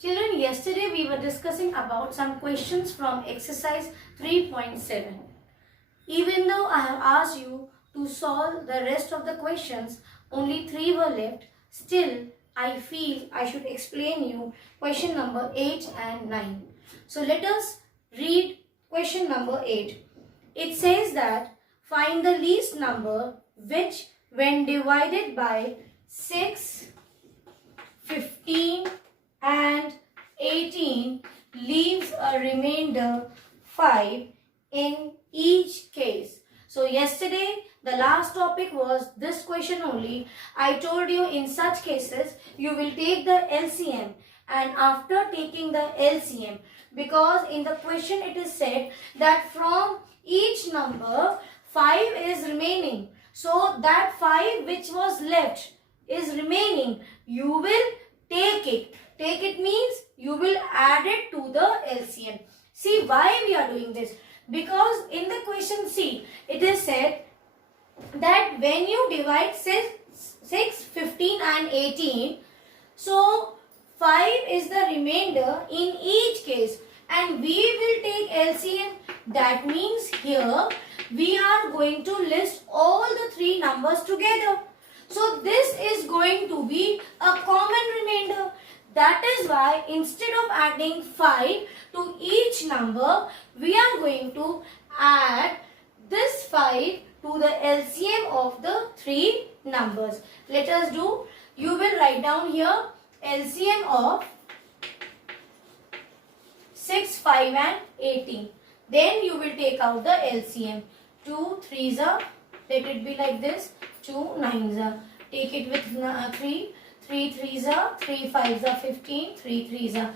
Children, yesterday we were discussing about some questions from exercise 3.7. Even though I have asked you to solve the rest of the questions, only 3 were left. Still, I feel I should explain you question number 8 and 9. So let us read question number 8. It says that find the least number which when divided by 6, 15 and 18 leaves a remainder 5 in each case. So yesterday the last topic was this question only. I told you in such cases you will take the LCM, and after taking the LCM, because in the question it is said that from each number 5 is remaining. So that 5 which was left is remaining, you will take it. Take it means you will add it to the LCM. See why we are doing this? Because in the question C, it is said that when you divide 6, 15 and 18, so 5 is the remainder in each case and we will take LCM. That means here we are going to list all the 3 numbers together. So this is going to be a common remainder. That is why instead of adding 5 to each number, we are going to add this 5 to the LCM of the 3 numbers. Let us do. You will write down here LCM of 6, 5 and 18. Then you will take out the LCM. 2 3s are, let it be like this. 2 9s are. Take it with 3. 3 3s are, 3 5s are 15, 3 3s are.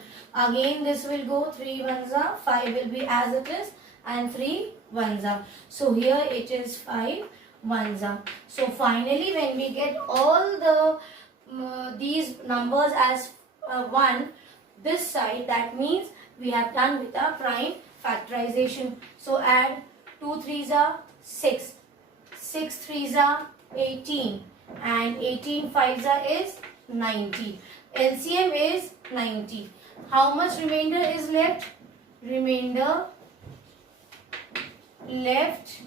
Again this will go 3 1s are, 5 will be as it is and 3 1s are. So here it is 5 1s are. So finally when we get all the these numbers as 1 this side, that means we have done with our prime factorization. So add 2 3s are 6, 6 3s are 18 and 18 5s are is 90. LCM is 90. How much remainder is left? Remainder left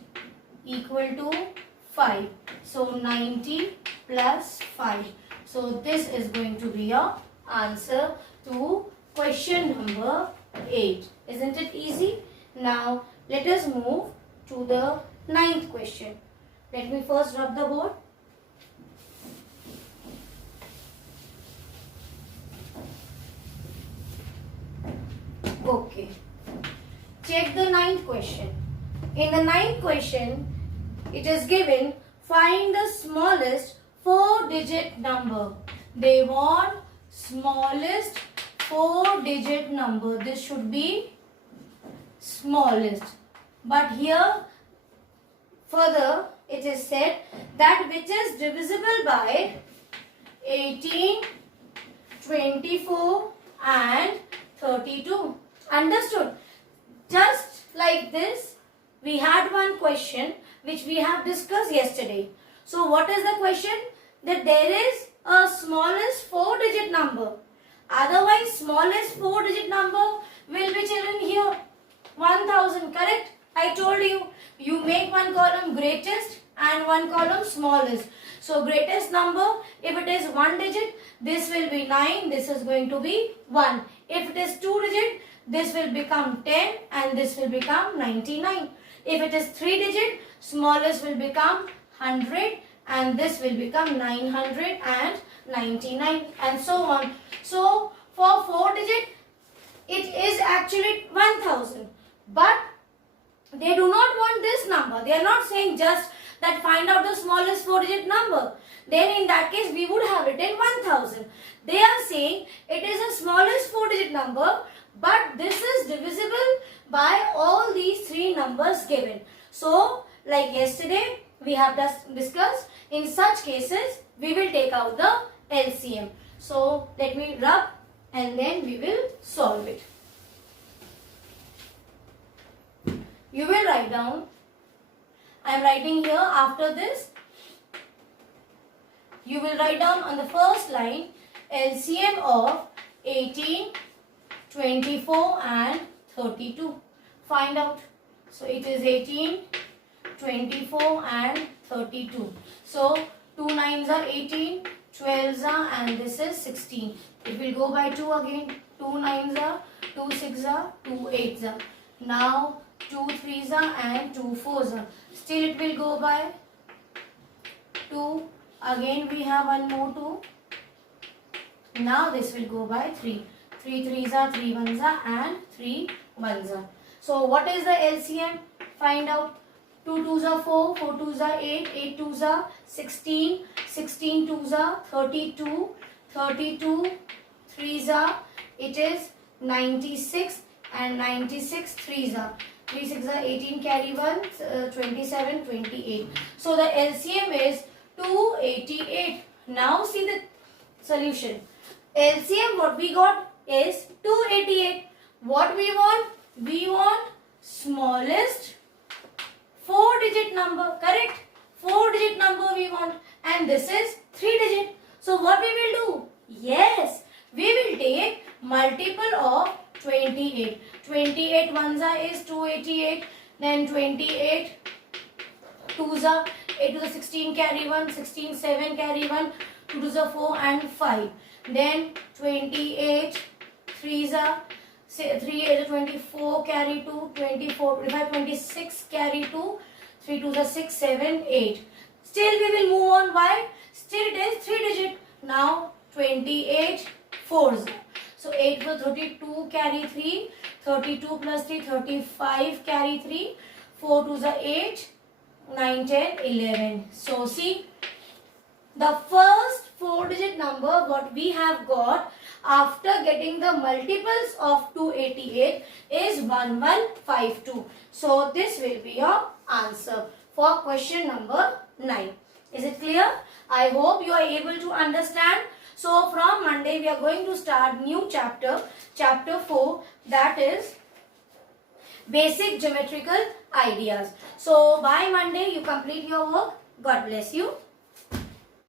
equal to 5. So 90 plus 5. So this is going to be your answer to question number 8. Isn't it easy? Now let us move to the 9th question. Let me first rub the board. Okay. Check the 9th question. In the 9th question, it is given find the smallest 4-digit number. They want smallest 4-digit number. This should be smallest. But here further it is said that which is divisible by 18, 24 and 32. Understood? Just like this, we had one question which we have discussed yesterday. So what is the question? That there is a smallest 4-digit number. Otherwise, smallest 4-digit number will be children here. 1000, correct? I told you, you make one column greatest and one column smallest. So greatest number, if it is 1 digit, this will be 9, this is going to be 1. If it is 2 digit, this will become 10 and this will become 99. If it is 3 digit, smallest will become 100 and this will become 999 and so on. So for 4 digit, it is actually 1000. But they do not want this number. They are not saying just that find out the smallest 4-digit number. Then in that case we would have written 1000. They are saying it is a smallest 4-digit number, but this is divisible by all these 3 numbers given. So like yesterday we have discussed, in such cases we will take out the LCM. So let me rub and then we will solve it. You will write down. I am writing here after this. You will write down on the first line LCM of 18 24 and 32. Find out. So it is 18, 24 and 32. So 2 9s are 18, 12s are, and this is 16. It will go by 2 again. 2 9s are, 2 6s are, 2 8s are. Now 2 3s are and 2 4s are. Still it will go by 2. Again we have one more 2. Now this will go by 3. 3 3s are, 3 1s are, and 3 1s are. So what is the LCM? Find out. 2 2s are 4, 4 2s are 8, 8 2s are 16, 16 2s are 32, 32 3s are, it is 96, and 96 3s are. 3 6 are 18, carry 1, 27, 28. So the LCM is 288. Now see the solution. LCM what we got is 288. What we want? We want smallest 4-digit number, correct? 4-digit number we want, and this is 3-digit. So what we will do? Yes, we will take multiple of 28. 28 1s is 288. Then 28 2s, 8 to the 16 carry 1, 16 7 carry 1, 2 to the 4 and 5. Then 28 3s, 3 8 is 24 carry 2, 24 25 26 carry 2, 3 2 is 6 7 8. Still we will move on. Why? Still it is 3-digit. Now 28 4s. So 8 for 32 carry 3, 32 plus 3 35 carry 3, 4 2 is 8, 9 10 11. So see, the first 4-digit number what we have got after getting the multiples of 288 is 1152. So this will be your answer for question number 9. Is it clear? I hope you are able to understand. So from Monday we are going to start new chapter, chapter 4, that is basic geometrical ideas. So by Monday you complete your work. God bless you.